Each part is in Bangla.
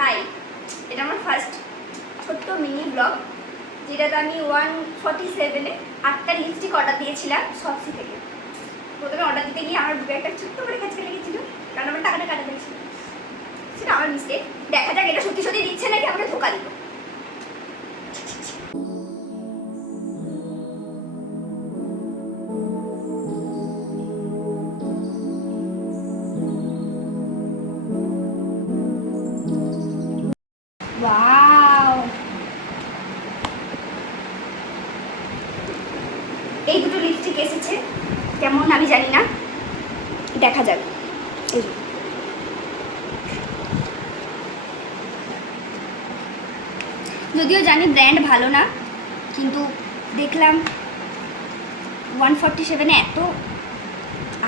হাই, এটা আমার ফার্স্ট ছোট্ট মিনি ব্লগ, যেটাতে আমি 147-এ 8টা লিপস্টিক অর্ডার দিয়েছিলাম শপসি থেকে। প্রথমে অর্ডার দিতে গিয়ে আমার একটা ছোট্ট করে কাছে লেগেছিল, কারণ আমার টাকাটা কাটা দিয়েছিল। সেটা আমার মিস্টেক। দেখা যাক এটা সত্যি সত্যি দিচ্ছে নাকি আমাকে ধোকা দিল। এই দুটো লিপস্টিক এসেছে, কেমন আমি জানি না, দেখা যাক। এই যদিও জানি ব্র্যান্ড ভালো না, কিন্তু দেখলাম 147-এ এত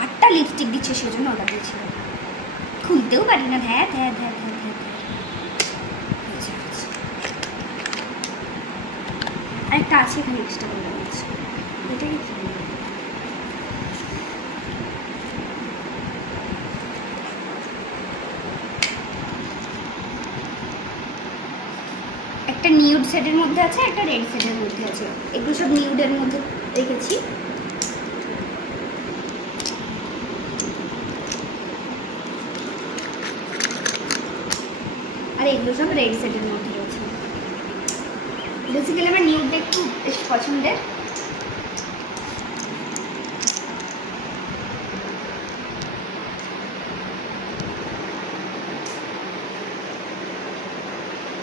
8টা লিপস্টিক দিচ্ছে, সেজন্য অর্ডার দিয়েছিল। খুলতেও পারি না। হ্যাঁ হ্যাঁ হ্যাঁ হ্যাঁ হ্যাঁ আরেকটা আছে এখানে এক্সট্রা করে দিচ্ছে। এটাই একটা নিউড সেটের মধ্যে আছে, একটা রেড সেটের মধ্যে আছে। এগুলো সব নিউডের মধ্যে রেখেছি। আর এগুলো সব রেড সেটের মধ্যে রয়েছে। বেসিক্যালি আমার নিউডটা একটু বেশ পছন্দের।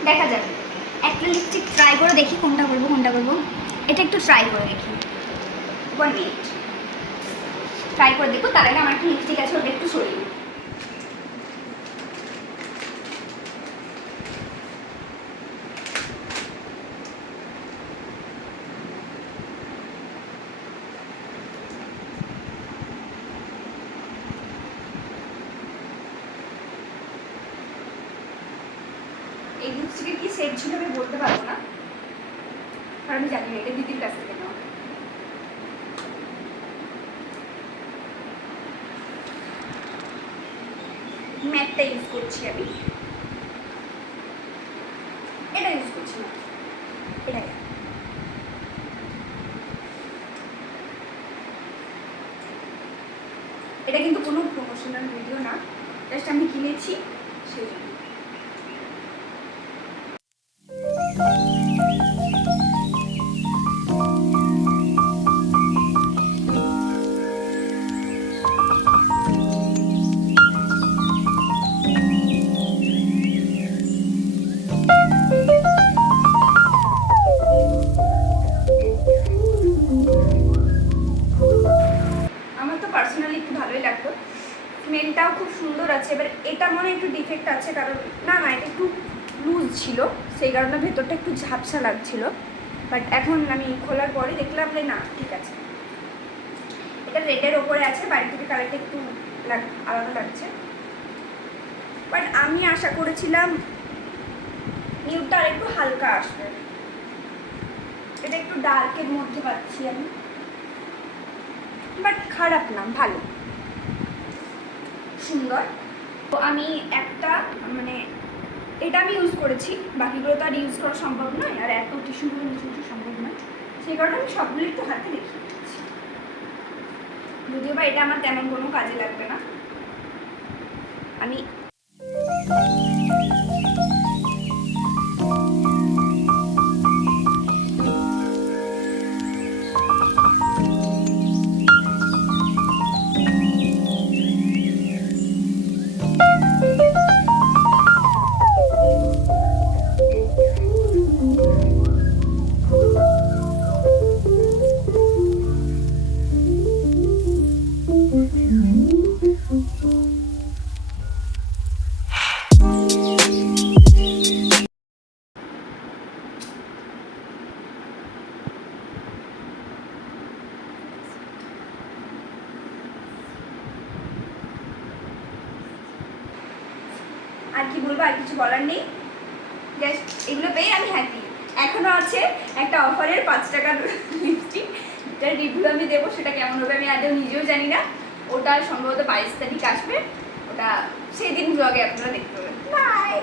দেখা যাক, একটা লিপস্টিক ট্রাই করে দেখি কোনটা করবো। এটা একটু ট্রাই করে দেখি, 1 মিনিট ট্রাই করে দেখো। তার আগে আমার একটা লিপস্টিক আছে, ওটা একটু সরিয়ে। এই লিপস্টিকের কি সেট ছিল আমি বলতে পারবো না, কারণ আমি জানি না, এটা দিদির কাছ থেকে নেওয়া। ম্যাটটা ইউজ করছি আমি, এটা ইউজ করছি না, এটা কিন্তু কোনো প্রমোশনাল ভিডিও না, জাস্ট আমি কিনেছি সেই জন্য। স্মেলটাও খুব সুন্দর আছে। এবার এটা মনে একটু ডিফেক্ট আছে, কারণ না এটা একটু লুজ ছিল, সেই কারণে ভেতরটা একটু ঝাপসা লাগছিল। বাট এখন আমি খোলার পরে দেখলাম যে না, ঠিক আছে। এটা রেডের ওপরে আছে, বাড়ি থেকে কালারটা একটু আলাদা লাগছে। বাট আমি আশা করেছিলাম নিউডটা আর একটু হালকা আসবে, এটা একটু ডার্কের মধ্যে পাচ্ছি আমি। বাট খারাপ না, ভালো, সুন্দর। তো আমি একটা এটা আমি ইউজ করেছি, বাকিগুলো তো আর ইউজ করা সম্ভব নয়, আর এত টিস্যুগুলো নিচে সম্ভব নয়, সেই কারণে আমি সবগুলো একটু হাতে দেখিয়ে দিচ্ছি। যদিও বা এটা আমার তেমন কোনো কাজে লাগবে না। আমি আর কি বলবো, আর কিছু বলার নেই। জাস্ট এগুলো পেয়ে আমি হ্যাপি। এখনও আছে একটা অফারের 5 টাকার লিপস্টিক, যেটার রিভিউ আমি দেবো, সেটা কেমন হবে আমি আদৌ নিজেও জানি না। ওটা সম্ভবত 22 তারিখ আসবে, ওটা সেদিন ব্লগে আপনারা দেখতে পাবেন। বাই।